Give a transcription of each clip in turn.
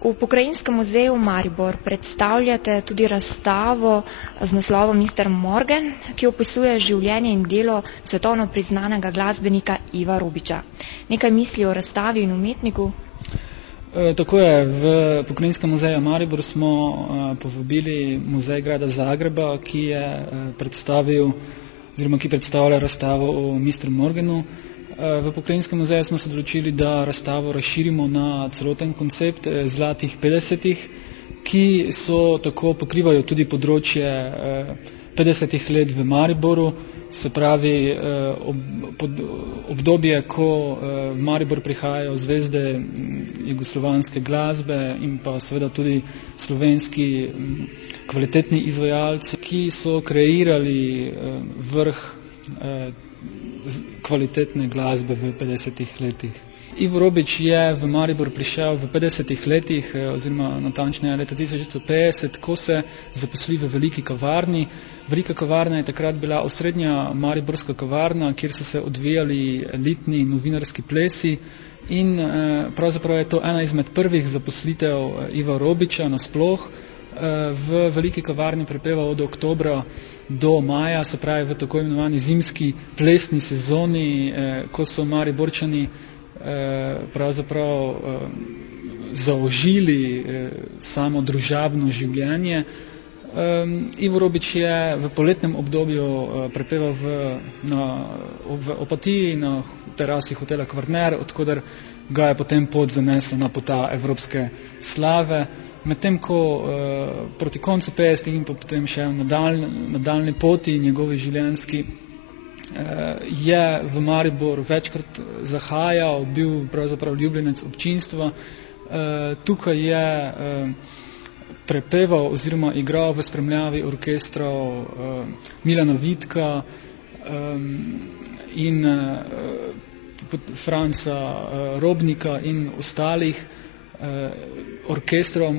V Pokrajinskem muzeju Maribor predstavljate tudi razstavo z naslovom Mister Morgan, ki opisuje življenje in delo svetovno priznanega glasbenika Iva Robiča. Nekaj misli o razstavi in umetniku? Tako je, v Pokrajinskem muzeju Maribor smo povabili Muzej grada Zagreba, ki je predstavlja razstavo o Mister Morganu. V Pokrajinskem muzeju smo se odločili, da razstavo razširimo na celoten koncept zlatih 50-ih, ki tako pokrivajo tudi področje 50-ih let v Mariboru, se pravi obdobje, ko v Maribor prihajajo zvezde jugoslovanske glasbe in pa seveda tudi slovenski kvalitetni izvajalci, ki so kreirali vrh kvalitetne glasbe v 50-ih letih. Ivo Robič je v Maribor prišel v 50-ih letih, oziroma natančneje leta 1950, ko se zaposli v veliki kavarni. Velika kavarna je takrat bila osrednja mariborska kavarna, kjer so se odvijali elitni novinarski plesi in pravzaprav je to ena izmed prvih zaposlitev Iva Robiča nasploh. V veliki kavarni prepeva od oktobra do maja, se pravi v tako imenovani zimski plesni sezoni, ko so Mariborčani pravzaprav zaužili samo družabno življenje. Ivo Robič je v poletnem obdobju prepeval v Opatiji na terasi hotela Kvarner, odkoder ga je potem pot zanesla na pota evropske slave. Medtem ko proti koncu 50-ih in potem še v nadaljni poti njegovi življenjski je v Maribor večkrat zahajal, bil pravzaprav ljubljenec občinstva. Tukaj je prepeval oziroma igral v spremljavi orkestrov Milana Vitka in Franca Robnika in ostalih orkestrov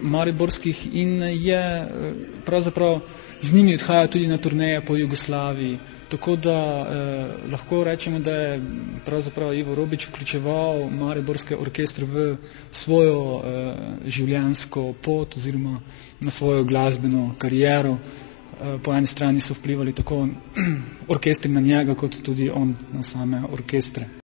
mariborskih in je pravzaprav z njimi odhajal tudi na turneje po Jugoslaviji. Tako da lahko rečemo, da je pravzaprav Ivo Robič vključeval mariborske orkestre v svojo življenjsko pot oziroma na svojo glasbeno kariero. Po eni strani so vplivali tako orkestri na njega, kot tudi on na same orkestre.